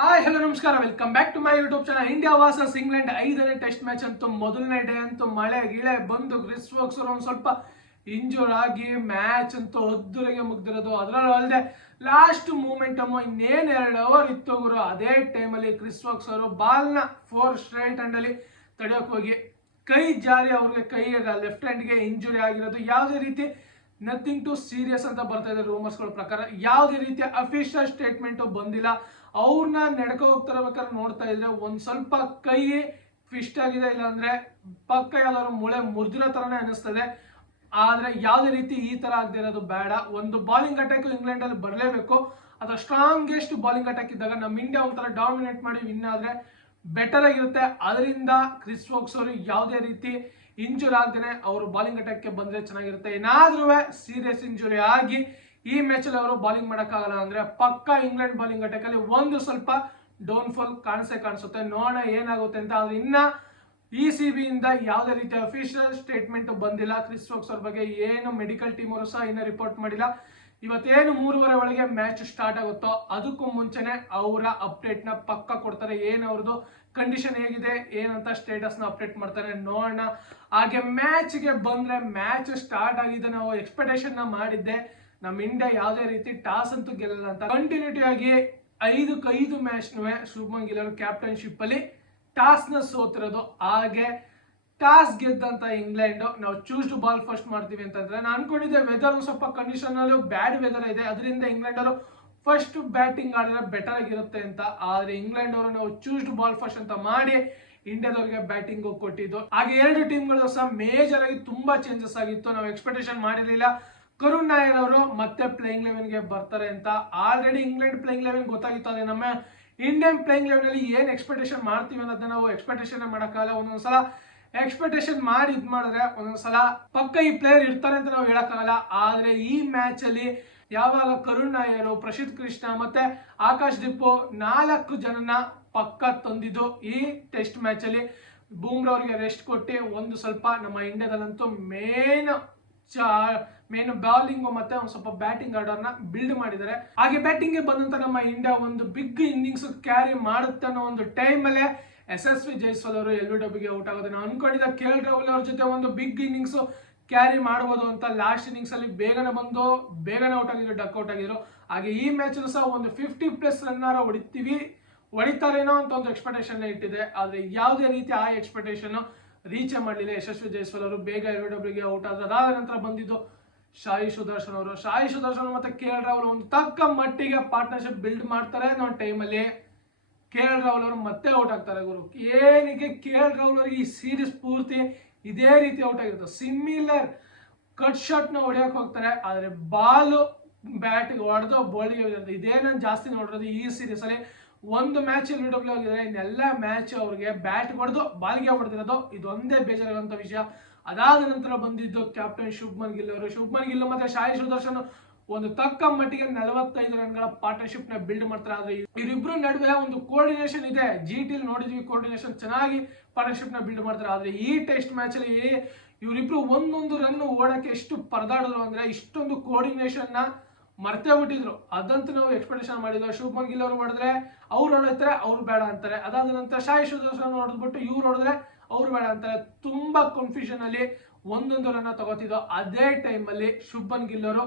Hi hello ನಮಸ್ಕಾರ, welcome back to my YouTube channel. India versus England 5ನೇ test match ಅಂತೂ ಮೊದಲನೇ day ಅಂತೂ ಮಳೆ ಗಿಳೆ ಬಂದು ಕ್ರಿಸ್ ವೋಕ್ಸ್ ಒಂದು ಸ್ವಲ್ಪ ಇಂಜೂರ್ ಆಗಿ ಮ್ಯಾಚ್ ಅಂತೂ ಅದ್ದೂರಿಗೆ ಮುಗ್ದಿರೋದು. ಅದರಲ್ಲೂ ಅಲ್ಲದೆ ಲಾಸ್ಟ್ ಮೂಮೆಂಟಮ್ ಇನ್ನೇನು 2 ಅವರ್ ಇತ್ತು ಗುರು. ಅದೇ ಟೈಮಲ್ಲಿ ಕ್ರಿಸ್ ವೋಕ್ಸ್ ಅವರು ಬಾಲ್ನ 4 ಸ್ಟ್ರೈಟ್ ಹ್ಯಾಂಡಲ್ಲಿ ತಡೆಯೋಕೆ ಹೋಗಿ ಕೈ ಜಾರಿ ಅವ್ರಿಗೆ ಕೈ ಲೆಫ್ಟ್ ಹ್ಯಾಂಡ್ಗೆ ಇಂಜುರಿ ಆಗಿರೋದು. ಯಾವುದೇ ರೀತಿ ನಥಿಂಗ್ ಟು ಸೀರಿಯಸ್ ಅಂತ ಬರ್ತಾ ಇದೆ ರೂಮರ್ಸ್ಗಳ ಪ್ರಕಾರ. ಯಾವುದೇ ರೀತಿಯ ಅಫಿಷಿಯಲ್ ಸ್ಟೇಟ್ಮೆಂಟ್ ಬಂದಿಲ್ಲ. ಅವ್ರನ್ನ ನಡ್ಕೊ ಹೋಗ್ತಿರ್ಬೇಕಾದ್ರೆ ನೋಡ್ತಾ ಇದ್ರೆ ಒಂದ್ ಸ್ವಲ್ಪ ಕೈ ಫಿಸ್ಟ್ ಆಗಿದೆ, ಇಲ್ಲಾಂದ್ರೆ ಪಕ್ಕ ಯಾವ್ದಾದ್ರು ಮೂಳೆ ಮುರಿದಿರೋ ತರನೇ ಅನಿಸ್ತದೆ. ಆದ್ರೆ ಯಾವುದೇ ರೀತಿ ಈ ತರ ಆಗದೆ ಇರೋದು ಬೇಡ. ಒಂದು ಬಾಲಿಂಗ್ ಅಟ್ಯಾಕ್ ಇಂಗ್ಲೆಂಡ್ ಅಲ್ಲಿ ಬರಲೇಬೇಕು. ಅಥವಾ ಸ್ಟ್ರಾಂಗೆಸ್ಟ್ ಬಾಲಿಂಗ್ ಅಟ್ಯಾಕ್ ಇದ್ದಾಗ ನಮ್ಮ ಇಂಡಿಯಾ ಒಂಥರ ಡಾಮಿನೇಟ್ ಮಾಡಿ ವಿನ್ ಆದ್ರೆ ಬೆಟರ್ ಆಗಿರುತ್ತೆ. ಅದರಿಂದ ಕ್ರಿಸ್ ವೋಕ್ಸ್ ಅವರು ಯಾವುದೇ ರೀತಿ ಇಂಜುರಿ ಆಗದೇನೆ ಅವರು ಬಾಲಿಂಗ್ ಅಟ್ಯಾಕ್ಗೆ ಬಂದ್ರೆ ಚೆನ್ನಾಗಿರುತ್ತೆ. ಏನಾದ್ರೂ ಸೀರಿಯಸ್ ಇಂಜುರಿ ಆಗಿ ಈ ಮ್ಯಾಚ್ ಅಲ್ಲಿ ಅವರು ಬಾಲಿಂಗ್ ಮಾಡೋಕ್ಕಾಗಲ್ಲ ಅಂದ್ರೆ ಪಕ್ಕ ಇಂಗ್ಲೆಂಡ್ ಬಾಲಿಂಗ್ ಅಟ್ಯಾಕ್ ಅಲ್ಲಿ ಒಂದು ಸ್ವಲ್ಪ ಡೌನ್ಫಾಲ್ ಕಾಣಿಸುತ್ತೆ. ನೋಡೋಣ ಏನಾಗುತ್ತೆ ಅಂತ. ಆದ್ರೆ ಇನ್ನ ECB ಇಂದ ಯಾವುದೇ ರೀತಿಯ ಅಫಿಷಿಯಲ್ ಸ್ಟೇಟ್ಮೆಂಟ್ ಬಂದಿಲ್ಲ. ಕ್ರಿಸ್ ವೋಕ್ಸ್ ಅವ್ರ ಬಗ್ಗೆ ಏನು ಮೆಡಿಕಲ್ ಟೀಮ್ ಅವರು ಸಹ ಇನ್ನ ರಿಪೋರ್ಟ್ ಮಾಡಿಲ್ಲ. ಇವತ್ತೇನು 3:30 ಒಳಗೆ ಮ್ಯಾಚ್ ಸ್ಟಾರ್ಟ್ ಆಗುತ್ತೋ ಅದಕ್ಕೂ ಮುಂಚೆನೆ ಅವರ ಅಪ್ಡೇಟ್ ನ ಪಕ್ಕ ಕೊಡ್ತಾರೆ. ಏನ್ ಅವ್ರದ್ದು ಕಂಡೀಷನ್ ಹೇಗಿದೆ ಏನಂತ ಸ್ಟೇಟಸ್ ನ ಅಪ್ಡೇಟ್ ಮಾಡ್ತಾರೆ, ನೋಡೋಣ. ಹಾಗೆ ಮ್ಯಾಚ್ ಗೆ ಬಂದ್ರೆ ಮ್ಯಾಚ್ ಸ್ಟಾರ್ಟ್ ಆಗಿದೆ. ನಾವು ಎಕ್ಸ್ಪೆಕ್ಟೇಷನ್ ನ ಮಾಡಿದ್ದೆ ನಮ್ಮ ಇಂಡಿಯಾ ಯಾವುದೇ ರೀತಿ ಟಾಸ್ ಅಂತೂ ಗೆಲ್ಲಲ್ಲ ಅಂತ. ಕಂಟಿನ್ಯೂಟಿ ಆಗಿ 5 ಮ್ಯಾಚ್ ಶುಭಮನ್ ಗಿಲ್ ಕ್ಯಾಪ್ಟನ್ಶಿಪ್ ಅಲ್ಲಿ ಟಾಸ್ ನ ಸೋತಿರೋದು. ಹಾಗೆ ಟಾಸ್ ಗೆದ್ದಂತ ಇಂಗ್ಲೆಂಡ್ ನಾವು ಚೂಸ್ ಟು ಬಾಲ್ ಫಸ್ಟ್ ಮಾಡ್ತೀವಿ ಅಂತಂದ್ರೆ ನಾನು ಅನ್ಕೊಂಡಿದ್ದೆ ವೆದರ್ ಸ್ವಲ್ಪ ಕಂಡೀಷನ್ ಅಲ್ಲಿ ಬ್ಯಾಡ್ ವೆದರ್ ಇದೆ, ಅದರಿಂದ ಇಂಗ್ಲೆಂಡ್ ಅವರು ಫಸ್ಟ್ ಬ್ಯಾಟಿಂಗ್ ಆಡಿದ್ರೆ ಬೆಟರ್ ಆಗಿರುತ್ತೆ ಅಂತ. ಆದ್ರೆ ಇಂಗ್ಲೆಂಡ್ ಅವರು ನಾವು ಚೂಸ್ ಟು ಬಾಲ್ ಫಸ್ಟ್ ಅಂತ ಮಾಡಿ ಇಂಡಿಯಾದವ್ರಿಗೆ ಬ್ಯಾಟಿಂಗ್ ಕೊಟ್ಟಿದ್ದು. ಹಾಗೆ 2 ಟೀಮ್ಗಳು ಸಹ ಮೇಜರ್ ಆಗಿ ತುಂಬಾ ಚೇಂಜಸ್ ಆಗಿತ್ತು. ನಾವು ಎಕ್ಸ್ಪೆಕ್ಟೇಷನ್ ಮಾಡಿರಲಿಲ್ಲ ಕರುಣ್ ನಾಯರ್ ಅವರು ಮತ್ತೆ ಪ್ಲೇಯಿಂಗ್ 11 ಗೆ ಬರ್ತಾರೆ ಅಂತ. ಆಲ್ರೆಡಿ ಇಂಗ್ಲೆಂಡ್ ಪ್ಲೇಯಿಂಗ್ 11 ಗೊತ್ತಾಗಿತ್ತು. ಅದೇ ನಮ್ಮ ಇಂಡಿಯನ್ ಪ್ಲೇಯಿಂಗ್ 11 ಅಲ್ಲಿ ಏನ್ ಎಕ್ಸ್ಪೆಕ್ಟೇಷನ್ ಮಾಡ್ತೀವಿ ಅನ್ನೋದನ್ನ ನಾವು ಎಕ್ಸ್ಪೆಕ್ಟೇಷನ್ ಮಾಡಕ್ಕಾಗಲ್ಲ. ಒಂದೊಂದ್ಸಲ ಎಕ್ಸ್ಪೆಕ್ಟೇಷನ್ ಮಾಡಿ ಮಾಡಿದ್ರೆ ಒಂದೊಂದ್ಸಲ ಪಕ್ಕ ಈ ಪ್ಲೇಯರ್ ಇರ್ತಾರೆ ಅಂತ ನಾವು ಹೇಳಕ್ಕಾಗಲ್ಲ. ಆದ್ರೆ ಈ ಮ್ಯಾಚ್ ಅಲ್ಲಿ ಯಾವಾಗ ಕರುಣ್ ನಾಯರ್, ಪ್ರಸಿದ್ಧ ಕೃಷ್ಣ ಮತ್ತೆ ಆಕಾಶ್ ದೀಪ್ 4 ಜನನ ಪಕ್ಕ ತಂದಿದ್ದು ಈ ಟೆಸ್ಟ್ ಮ್ಯಾಚ್ ಅಲ್ಲಿ ಬೂಮ್ರಾ ಅವರಿಗೆ ರೆಸ್ಟ್ ಕೊಟ್ಟು ಒಂದು ಸ್ವಲ್ಪ ನಮ್ಮ ಇಂಡಿಯಾದಲ್ಲಂತೂ ಮೇನ್ ಬೌಲಿಂಗ್ ಮತ್ತೆ ಒಂದು ಸ್ವಲ್ಪ ಬ್ಯಾಟಿಂಗ್ ಆರ್ಡರ್ ನ ಬಿಲ್ಡ್ ಮಾಡಿದ್ದಾರೆ. ಹಾಗೆ ಬ್ಯಾಟಿಂಗ್ ಗೆ ಬಂದಂತ ನಮ್ಮ ಇಂಡಿಯಾ ಒಂದು ಬಿಗ್ ಇನ್ನಿಂಗ್ಸ್ ಕ್ಯಾರಿ ಮಾಡುತ್ತೆ ಅನ್ನೋ ಒಂದು ಟೈಮ್ ಅಲ್ಲೇ SSV ಜೈಸ್ವಾಲ್ ಅವರು LBW ಗೆ ಔಟ್ ಆಗೋದು. ನಾವು ಅನ್ಕೊಂಡಿದ್ದ KL ರಾಹುಲ್ ಅವ್ರ ಜೊತೆ ಒಂದು ಬಿಗ್ ಇನ್ನಿಂಗ್ಸ್ ಕ್ಯಾರಿ ಮಾಡಬಹುದು ಅಂತ. ಲಾಸ್ಟ್ ಇನ್ನಿಂಗ್ಸ್ ಅಲ್ಲಿ ಬೇಗನೆ ಔಟ್ ಆಗಿದ್ರು, ಡಕ್ ಔಟ್ ಆಗಿದ್ರು. ಹಾಗೆ ಈ ಮ್ಯಾಚ್ ಸಹ ಒಂದು 50+ ರನ್ ಹೊಡಿತಾರೇನೋ ಅಂತ ಒಂದು ಎಕ್ಸ್ಪೆಕ್ಟೇಷನ್ ಇಟ್ಟಿದೆ. ಆದ್ರೆ ಯಾವುದೇ ರೀತಿ ಆ ಎಕ್ಸ್ಪೆಕ್ಟೇಷನ್ ರೀಚ್ ಮಾಡಲಿಲ್ಲ. ಯಶಸ್ವಿ ಜೈಸ್ವಾಲ್ ಅವರು ಬೇಗ LBW ಗೆ ಔಟ್ ಆದ್ರು. ಅದಾದ ನಂತರ ಬಂದಿದ್ದು ಸಾಯಿ ಸುದರ್ಶನ್ ಮತ್ತೆ KL ರಾಹುಲ್ ಒಂದು ತಕ್ಕ ಮಟ್ಟಿಗೆ ಪಾರ್ಟ್ನರ್ಶಿಪ್ ಬಿಲ್ಡ್ ಮಾಡ್ತಾರೆ ಅನ್ನೋ ಟೈಮಲ್ಲಿ KL ರಾಹುಲ್ ಅವರು ಮತ್ತೆ ಔಟ್ ಆಗ್ತಾರೆ ಗುರು. ಏನಕ್ಕೆ KL ರಾಹುಲ್ ಅವರಿಗೆ ಈ ಸೀರೀಸ್ ಪೂರ್ತಿ ಇದೇ ರೀತಿ ಔಟ್ ಆಗಿರುತ್ತೆ. ಸಿಮಿಲರ್ ಕಟ್ ಶಾಟ್ ನ ಹೊಡೆಯಕ್ಕೆ ಹೋಗ್ತಾರೆ, ಆದ್ರೆ ಬಾಲ್ ಬ್ಯಾಟ್ ಹೊಡೆದು ಬೌಲಿಂಗ್ ಇದೇ ನಾನು ಜಾಸ್ತಿ ನೋಡಿರೋದು ಈ ಸೀರೀಸ್ ಅಲ್ಲಿ. ಒಂದು ಮ್ಯಾಚ್ LBW ಆಗಿದ್ರೆ ಇನ್ನೆಲ್ಲ ಮ್ಯಾಚ್ ಅವ್ರಿಗೆ ಬ್ಯಾಟ್ ಹೊಡೆದು ಬಾಲ್ಗೆ ಹೊಡೆದಿರೋದು. ಇದೊಂದೇ ಬೇಜಾರಾಗುವಂತ ವಿಷಯ. ಅದಾದ ನಂತರ ಬಂದಿದ್ದು ಕ್ಯಾಪ್ಟನ್ ಶುಭ್ಮನ್ ಗಿಲ್ ಮತ್ತೆ ಸಾಯಿ ಸುದರ್ಶನ್ ಒಂದು ತಕ್ಕ ಮಟ್ಟಿಗೆ 45 ರನ್ಗಳ ಪಾರ್ಟ್ನರ್ಶಿಪ್ ನ ಬಿಲ್ಡ್ ಮಾಡ್ತಾರೆ. ಆದ್ರೆ ಇವರಿಬ್ರು ನಡುವೆ ಒಂದು ಕೋಆರ್ಡಿನೇಷನ್ ಇದೆ. GT ನೋಡಿದ್ವಿ, ಕೋಆರ್ಡಿನೇಷನ್ ಚೆನ್ನಾಗಿ ಪಾರ್ಟ್ನರ್ಶಿಪ್ ನ ಬಿಲ್ಡ್ ಮಾಡ್ತಾರೆ. ಆದ್ರೆ ಈ ಟೆಸ್ಟ್ ಮ್ಯಾಚ್ ಅಲ್ಲಿ ಇವರಿಬ್ರು ಒಂದೊಂದು ರನ್ ಓಡಕ್ಕೆ ಎಷ್ಟು ಪರದಾಡಿದ್ರು ಅಂದ್ರೆ ಇಷ್ಟೊಂದು ಕೋಆರ್ಡಿನೇಷನ್ ನ ಮರ್ತೇ ಬಿಟ್ಟಿದ್ರು. ಅದಂತೂ ನಾವು ಎಕ್ಸ್ಪೆಕ್ಟೇಷನ್ ಮಾಡಿದ್ವಿ. ಶುಭ್ಮನ್ ಗಿಲ್ ಅವರು ಹೊಡೆದ್ರೆ ಅವ್ರು ಹೊಡೆದ್ರೆ ಅವ್ರು ಬೇಡ ಅಂತಾರೆ. ಅದಾದ ನಂತರ ಸಾಯಿ ಸುದರ್ಶನ್ ಹೊಡೆದ್ಬಿಟ್ಟು ಇವ್ರು ಹೊಡೆದ್ರೆ ಅವ್ರು ಬೇಡ ಅಂತಾರೆ. ತುಂಬಾ ಕನ್ಫ್ಯೂಷನ್ ಅಲ್ಲಿ ಒಂದೊಂದು ರನ್ ತಗೋತಿದ್ದು. ಅದೇ ಟೈಮ್ ಅಲ್ಲಿ ಶುಭ್ಮನ್ ಗಿಲ್ ಅವರು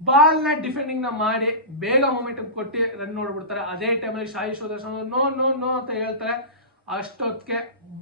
ಬಾಲ್ ನ ಡಿಫೆಂಡಿಂಗ್ ನ ಮಾಡಿ ಬೇಗ ಮೊಮೆಂಟಮ್ ಕೊಟ್ಟು ರನ್ ನೋಡ್ಬಿಡ್ತಾರೆ. ಅದೇ ಟೈಮ್ ಅಲ್ಲಿ ಸಾಯಿ ಸುದರ್ಶನ್ ನೋ ಅಂತ ಹೇಳ್ತಾರೆ. ಅಷ್ಟೊತ್ತಿಗೆ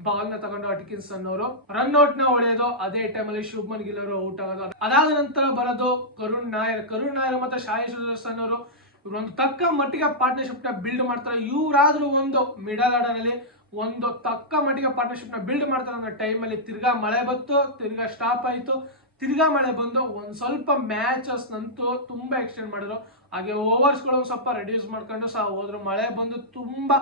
ಬಾಲ್ ನ ತಗೊಂಡು ಅಟ್ಕಿನ್ಸನ್ ಅವರು ರನ್ ಔಟ್ ನ ಹೊಡೆಯೋದು. ಅದೇ ಟೈಮ್ ಅಲ್ಲಿ ಶುಭ್ಮನ್ ಗಿಲ್ ಅವರು ಔಟ್ ಆಗೋದು. ಅದಾದ ನಂತರ ಬರೋದು ಕರುಣ್ ನಾಯರ್ ಮತ್ತೆ ಸಾಯಿ ಸುದರ್ಶನ್ ಅವರು ಇವ್ರೊಂದು ತಕ್ಕ ಮಟ್ಟಿಗೆ ಪಾರ್ಟ್ನರ್ಶಿಪ್ ನ ಬಿಲ್ಡ್ ಮಾಡ್ತಾರೆ. ಇವರಾದ್ರೂ ಒಂದು ಮಿಡಲ್ ಆರ್ಡರ್ ಅಲ್ಲಿ ಒಂದು ತಕ್ಕ ಮಟ್ಟಿಗೆ ಪಾರ್ಟ್ನರ್ಶಿಪ್ ನ ಬಿಲ್ಡ್ ಮಾಡ್ತಾರೆ ಅನ್ನೋ ಟೈಮ್ ಅಲ್ಲಿ ತಿರ್ಗಾ ಮಳೆ ಬಂತು, ತಿರ್ಗಾ ಸ್ಟಾಪ್ ಆಯ್ತು, ತಿರ್ಗಾ ಮಳೆ ಬಂದು ಒಂದ್ ಸ್ವಲ್ಪ ಮ್ಯಾಚಸ್ ನಂತೂ ತುಂಬಾ ಎಕ್ಸ್ಟೆಂಡ್ ಮಾಡಿದ್ರು. ಹಾಗೆ ಓವರ್ಸ್ ಗಳು ಸ್ವಲ್ಪ ರೆಡ್ಯೂಸ್ ಮಾಡ್ಕೊಂಡು ಸಹ ಹೋದ್ರು. ಮಳೆ ಬಂದು ತುಂಬಾ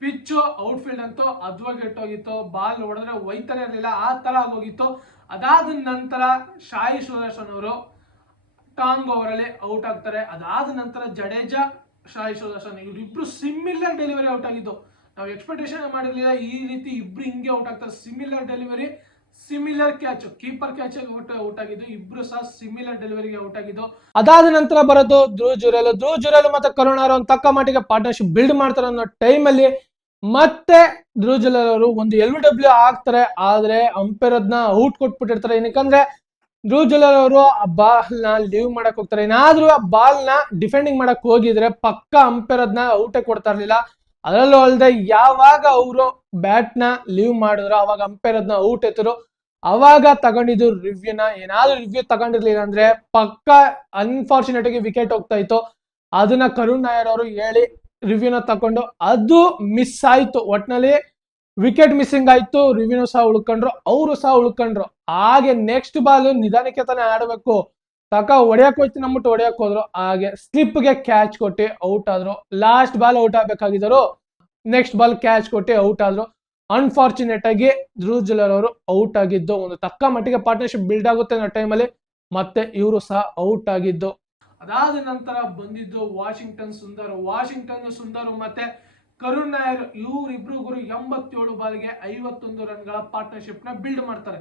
ಪಿಚ್ಚು ಔಟ್ಫೀಲ್ಡ್ ಅಂತೂ ಅದ್ವಾಗೆಟ್ಟೋಗಿತ್ತು. ಬಾಲ್ ಹೊಡೆದ್ರೆ ಒಯ್ತಾನೆ ಇರಲಿಲ್ಲ, ಆ ತರ ಆಗೋಗಿತ್ತು. ಅದಾದ ನಂತರ ಸಾಯಿ ಸುದರ್ಶನ್ ಅವರು ಟಾಂಗ್ ಓವರ್ ಅಲ್ಲಿ ಔಟ್ ಆಗ್ತಾರೆ. ಅದಾದ ನಂತರ ಜಡೇಜಾ, ಸಾಯಿ ಸುದರ್ಶನ್ ಇವರಿಬ್ರು ಸಿಮಿಲರ್ ಡೆಲಿವರಿ ಔಟ್ ಆಗಿದ್ದು. ನಾವು ಎಕ್ಸ್ಪೆಕ್ಟೇಷನ್ ಮಾಡಿರ್ಲಿಲ್ಲ ಈ ರೀತಿ ಇಬ್ರು ಹಿಂಗೆ ಔಟ್ ಆಗ್ತಾರೆ. Similar delivery similar catch, keeper catch out ಆಗಿದ್ದು, ಇಬ್ರು ಸಹ ಸಿಮಿಲರ್ ಡೆಲಿವರಿಗೆ ಔಟ್ ಆಗಿದ್ದು. ಅದಾದ ನಂತರ ಬರೋದು ಧ್ರುವ್ ಜುರೇಲ್ ಮತ್ತೆ ಕರುಣ್ ನಾಯರ್ ಒಂದು ತಕ್ಕ ಮಟ್ಟಿಗೆ ಪಾರ್ಟ್ನರ್ಶಿಪ್ ಬಿಲ್ಡ್ ಮಾಡ್ತಾರೆ ಅನ್ನೋ ಟೈಮಲ್ಲಿ ಮತ್ತೆ ಧ್ರುವ್ ಜುರೇಲ್ ಅವರು ಒಂದು LBW ಆಗ್ತಾರೆ. ಆದ್ರೆ ಅಂಪೈರ್ ಅದನ್ನ ಔಟ್ ಕೊಟ್ಬಿಟ್ಟಿರ್ತಾರೆ. ಏನಕ್ಕಂದ್ರೆ ಧ್ರುವ್ ಜುರೇಲ್ ಅವರು ಆ ಬಾಲ್ ನ ಲೀವ್ ಮಾಡಕ್ ಹೋಗ್ತಾರೆ. ಏನಾದ್ರೂ ಆ ಬಾಲ್ ನ ಡಿಫೆಂಡಿಂಗ್ ಮಾಡಕ್ ಹೋಗಿದ್ರೆ ಪಕ್ಕ ಅಂಪೈರ್ ಅದನ್ನ ಔಟೇ ಕೊಡ್ತಾ ಇರ್ಲಿಲ್ಲ. ಅದರಲ್ಲೂ ಅಲ್ಲದೆ ಯಾವಾಗ ಅವರು ಬ್ಯಾಟ್ ನ ಲೀವ್ ಮಾಡಿದ್ರು ಅವಾಗ ಅಂಪೈರ್ ಅದನ್ನ ಔಟ್ ಎತ್ತರು. ಅವಾಗ ತಗೊಂಡಿದ್ದು ರಿವ್ಯೂನ. ಏನಾದ್ರೂ ರಿವ್ಯೂ ತಗೊಂಡಿರ್ಲಿಲ್ಲ ಅಂದ್ರೆ ಪಕ್ಕ ಅನ್ಫಾರ್ಚುನೇಟ್ ಆಗಿ ವಿಕೆಟ್ ಹೋಗ್ತಾ ಇತ್ತು. ಅದನ್ನ ಕರುಣ್ ನಾಯರ್ ಅವರು ಹೇಳಿ ರಿವ್ಯೂನ ತಕೊಂಡು ಅದು ಮಿಸ್ ಆಯ್ತು. ಒಟ್ನಲ್ಲಿ ವಿಕೆಟ್ ಮಿಸ್ಸಿಂಗ್ ಆಯ್ತು. ರಿವ್ಯೂನು ಸಹ ಉಳ್ಕೊಂಡ್ರು, ಅವರು ಸಹ ಉಳ್ಕೊಂಡ್ರು. ಹಾಗೆ ನೆಕ್ಸ್ಟ್ ಬಾಲ್ ನಿಧಾನಕ್ಕೆ ತಾನೇ ಆಡಬೇಕು, ತಕ ಹೊಡೆಯಕ್ ಹೋಯ್ತು ನಮ್ಬಿಟ್ಟು ಹೊಡೆಯಕ್ ಹೋದ್ರು. ಹಾಗೆ ಸ್ಲಿಪ್ಗೆ ಕ್ಯಾಚ್ ಕೊಟ್ಟು ಔಟ್ ಆದ್ರು. ಲಾಸ್ಟ್ ಬಾಲ್ ಔಟ್ ಆಗ್ಬೇಕಾಗಿದ್ರು, ನೆಕ್ಸ್ಟ್ ಬಾಲ್ ಕ್ಯಾಚ್ ಕೊಟ್ಟು ಔಟ್ ಆದ್ರು. ಅನ್ಫಾರ್ಚುನೇಟ್ ಆಗಿ ಧ್ರುವ್ ಜುರೇಲ್ ಅವರು ಔಟ್ ಆಗಿದ್ದು. ಒಂದು ತಕ್ಕ ಮಟ್ಟಿಗೆ ಪಾರ್ಟ್ನರ್ಶಿಪ್ ಬಿಲ್ಡ್ ಆಗುತ್ತೆ ಅನ್ನೋ ಟೈಮಲ್ಲಿ ಮತ್ತೆ ಇವರು ಸಹ ಔಟ್ ಆಗಿದ್ದು. ಅದಾದ ನಂತರ ಬಂದಿದ್ದು ವಾಷಿಂಗ್ಟನ್ ಸುಂದರ್ ಮತ್ತೆ ಕರುಣ್ ನಾಯರ್, ಇವರಿಬ್ರು 87 ಬಾಲ್ಗೆ 51 ರನ್ಗಳ ಪಾರ್ಟ್ನರ್ಶಿಪ್ ನ ಬಿಲ್ಡ್ ಮಾಡ್ತಾರೆ.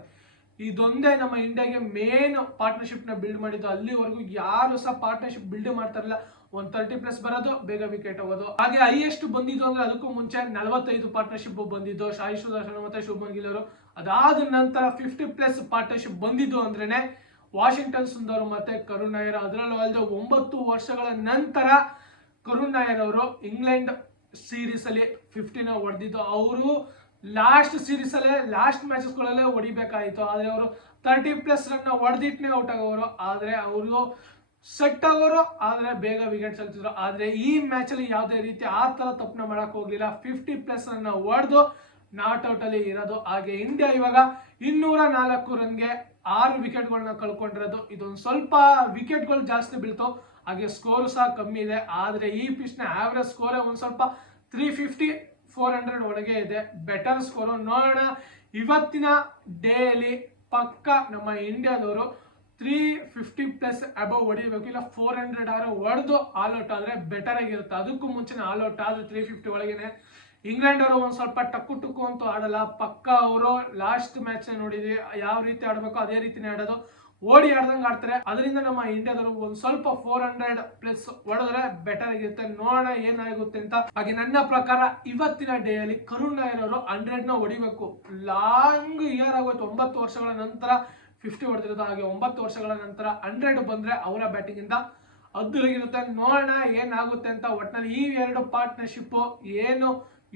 ಇದೊಂದೇ ನಮ್ಮ ಇಂಡಿಯಾಗೆ ಮೇನ್ ಪಾರ್ಟ್ನರ್ಶಿಪ್ ನ ಬಿಲ್ಡ್ ಮಾಡಿದ್ದು. ಅಲ್ಲಿವರೆಗೂ ಯಾರು ಸಹ ಪಾರ್ಟ್ನರ್ಶಿಪ್ ಬಿಲ್ಡ್ ಮಾಡ್ತಾರಲ್ಲ, 130+ ಬರೋದು, ಬೇಗ ವಿಕೆಟ್ ಹೋಗೋದು. ಹಾಗೆ ಹೈಯೆಸ್ಟ್ ಬಂದಿದ್ದು ಅಂದ್ರೆ ಅದಕ್ಕೂ ಮುಂಚೆ 45 ಪಾರ್ಟ್ನರ್ಶಿಪ್ ಬಂದಿದ್ದು ಸಾಯಿ ಸುದರ್ಶನ್ ಮತ್ತೆ ಶುಭ್ಮನ್ ಗಿಲ್ ಅವರು. ಅದಾದ ನಂತರ 50+ ಪಾರ್ಟ್ನರ್ಶಿಪ್ ಬಂದಿದ್ದು ಅಂದ್ರೇನೆ ವಾಷಿಂಗ್ಟನ್ ಸುಂದರ್ ಮತ್ತೆ ಕರುಣ್ ನಾಯರ್. ಅದರಲ್ಲೂ ಅಲ್ಲದೆ 9 ವರ್ಷಗಳ ನಂತರ ಕರುಣ್ ನಾಯರ್ ಅವರು ಇಂಗ್ಲೆಂಡ್ ಸೀರೀಸ್ ಅಲ್ಲಿ 50ನ ಹೊಡೆದಿದ್ದು. ಅವರು ಲಾಸ್ಟ್ ಸೀರೀಸ್ ಅಲ್ಲೇ ಲಾಸ್ಟ್ ಮ್ಯಾಚಸ್ ಗಳಲ್ಲೇ ಹೊಡಿಬೇಕಾಯ್ತು. ಆದ್ರೆ ಅವರು 30+ ರನ್ ಹೊಡೆದಿಟ್ಟನೆ ಔಟ್ ಆಗೋರು. ಆದ್ರೆ ಅವರು ಸೆಟ್ ಆಗೋರು, ಆದ್ರೆ ಬೇಗ ವಿಕೆಟ್ ಸಲ್ತಿದ್ರು. ಆದ್ರೆ ಈ ಮ್ಯಾಚ್ ಅಲ್ಲಿ ಯಾವುದೇ ರೀತಿ ಆ ತರ ತಪ್ಪನ ಮಾಡಕ್ ಹೋಗ್ಲಿಲ್ಲ. 50+ ರನ್ ಹೊಡೆದು ನಾಟ್ ಔಟ್ ಅಲ್ಲಿ ಇರೋದು. ಹಾಗೆ ಇಂಡಿಯಾ ಇವಾಗ 204 ರನ್ಗೆ 6 ವಿಕೆಟ್ಗಳನ್ನ ಕಳ್ಕೊಂಡಿರೋದು. ಇದೊಂದು ಸ್ವಲ್ಪ ವಿಕೆಟ್ಗಳು ಜಾಸ್ತಿ ಬೀಳ್ತು, ಹಾಗೆ ಸ್ಕೋರ್ ಸಹ ಕಮ್ಮಿ ಇದೆ. ಆದ್ರೆ ಈ ಪಿಚ್ ನ ಆವರೇಜ್ ಸ್ಕೋರ್ ಒಂದ್ ಸ್ವಲ್ಪ 350-400 ಒಳಗೆ ಇದೆ, ಬೆಟರ್ ಸ್ಕೋರ್. ನೋಡೋಣ ಇವತ್ತಿನ ಡೇ ಅಲ್ಲಿ ಪಕ್ಕ ನಮ್ಮ ಇಂಡಿಯಾದವರು 350+ ಅಬವ್ ಹೊಡಿಬೇಕು, ಇಲ್ಲ 400 ಆದ್ರೆ ಹೊಡೆದು ಆಲ್ ಔಟ್ ಆದ್ರೆ ಬೆಟರ್ ಆಗಿರುತ್ತೆ. ಅದಕ್ಕೂ ಮುಂಚೆನೆ ಆಲ್ ಔಟ್ ಆದ್ರೆ 350 ಒಳಗೇನೆ. ಇಂಗ್ಲೆಂಡ್ ಅವರು ಒಂದ್ ಸ್ವಲ್ಪ ಟಕ್ಕು ಅಂತೂ ಆಡಲ್ಲ. ಪಕ್ಕ ಅವರು ಲಾಸ್ಟ್ ಮ್ಯಾಚ್ ನೋಡಿದ್ವಿ, ಯಾವ ರೀತಿ ಆಡ್ಬೇಕು ಅದೇ ರೀತಿನೇ ಆಡೋದು, ಓಡಿ ಆಡ್ದಂಗೆ ಆಡ್ತಾರೆ. ಅದರಿಂದ ನಮ್ಮ ಇಂಡಿಯಾದವರು ಒಂದ್ ಸ್ವಲ್ಪ 400+ ಹೊಡೆದ್ರೆ ಬೆಟರ್ ಆಗಿರುತ್ತೆ. ನೋಡೋಣ ಏನಾಗುತ್ತೆ ಅಂತ. ಹಾಗೆ ನನ್ನ ಪ್ರಕಾರ ಇವತ್ತಿನ ಡೇ ಅಲ್ಲಿ ಕರುಣ್ ನಾಯರ್ ಅವರು 100ನ ಹೊಡಿಬೇಕು. ಲಾಂಗ್ ಇಯರ್ ಆಗೋಯ್ತು, 9 ವರ್ಷಗಳ ನಂತರ 50 ಹೊಡೆದಿರೋದು. ಹಾಗೆ 9 ವರ್ಷಗಳ ನಂತರ 100 ಬಂದ್ರೆ ಅವರ ಬ್ಯಾಟಿಂಗ್ ಇಂದ ಅದ್ದುಗಿರುತ್ತೆ. ನೋಡೋಣ ಏನಾಗುತ್ತೆ ಅಂತ. ಒಟ್ಟಿನಲ್ಲಿ ಈ ಎರಡು ಪಾರ್ಟ್ನರ್ಶಿಪ್ ಏನು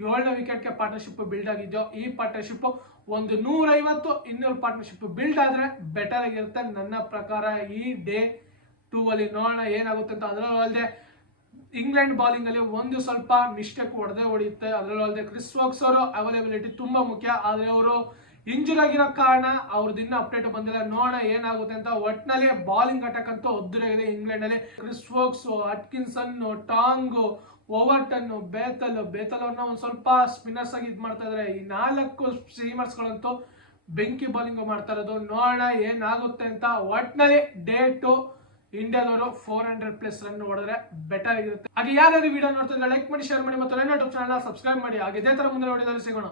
7ನೇ ವಿಕೆಟ್ಗೆ ಪಾರ್ಟ್ನರ್ಶಿಪ್ ಬಿಲ್ಡ್ ಆಗಿದೆಯೋ, ಈ ಪಾರ್ಟ್ನರ್ಶಿಪ್ ಒಂದು 150-200 ಪಾರ್ಟ್ನರ್ಶಿಪ್ ಬಿಲ್ಡ್ ಆದ್ರೆ ಬೆಟರ್ ಆಗಿರುತ್ತೆ ನನ್ನ ಪ್ರಕಾರ ಈ ಡೇ 2 ಅಲ್ಲಿ. ನೋಡೋಣ ಏನಾಗುತ್ತೆ ಅಂತ. ಅದರಲ್ಲೂ ಅಲ್ಲದೆ ಇಂಗ್ಲೆಂಡ್ ಬಾಲಿಂಗ್ ಅಲ್ಲಿ ಒಂದು ಸ್ವಲ್ಪ ಮಿಸ್ಟೇಕ್ ಹೊಡೆಯುತ್ತೆ. ಅದರಲ್ಲೂ ಅಲ್ಲದೆ ಕ್ರಿಸ್ ವೋಕ್ಸ್ ಅವರು ಅವೈಲೇಬಿಲಿಟಿ ತುಂಬಾ ಮುಖ್ಯ. ಆದ್ರೆ ಅವರು ಇಂಜುರಿ ಆಗಿರೋ ಕಾರಣ ಅವ್ರದ್ದು ಇನ್ನೂ ಅಪ್ಡೇಟ್ ಬಂದಿಲ್ಲ. ನೋಡೋಣ ಏನಾಗುತ್ತೆ ಅಂತ. ಒಟ್ಟಿನಲ್ಲಿ ಬಾಲಿಂಗ್ ಅಟ್ಯಾಕ್ ಅಂತೂ ಅದ್ದೂರಿಯಾಗಿದೆ ಇಂಗ್ಲೆಂಡ್ ಅಲ್ಲಿ. ಕ್ರಿಸ್ ವೋಕ್ಸ್, ಅಟ್ಕಿನ್ಸನ್, ಟಾಂಗ್, ಓವರ್ಟನ್, ಬೇತಲ್ ಅವ್ರನ್ನ ಒಂದ್ ಸ್ವಲ್ಪ ಸ್ಪಿನ್ನರ್ಸ್ ಆಗಿ ಇದ್ ಮಾಡ್ತಾ ಇದಾರೆ. ಈ 4 ಸ್ಟ್ರೀಮರ್ಸ್ ಗಳಂತೂ ಬೆಂಕಿ ಬಾಲಿಂಗ್ ಮಾಡ್ತಾ ಇರೋದು. ನೋಡೋಣ ಏನಾಗುತ್ತೆ ಅಂತ. ಒಟ್ಟಿನಲ್ಲಿ ಡೇ 2 ಇಂಡಿಯಾದವರು 400+ ರನ್ ಹೊಡೆದ್ರೆ ಬೆಟರ್ ಆಗಿರುತ್ತೆ. ಹಾಗೆ ಯಾರ್ಯಾರು ವಿಡಿಯೋ ನೋಡ್ತಾ ಇದ್ರೆ ಲೈಕ್ ಮಾಡಿ, ಶೇರ್ ಮಾಡಿ, ಮತ್ತು ನನ್ನ ಯೂಟ್ಯೂಬ್ ಚಾನಲ್ ಸಬ್ಸ್ಕ್ರೈಬ್ ಮಾಡಿ. ಹಾಗೆ ಇದೇ ತರ ಮುಂದೆ ನೋಡಿದ್ರೆ ಸಿಗೋಣ.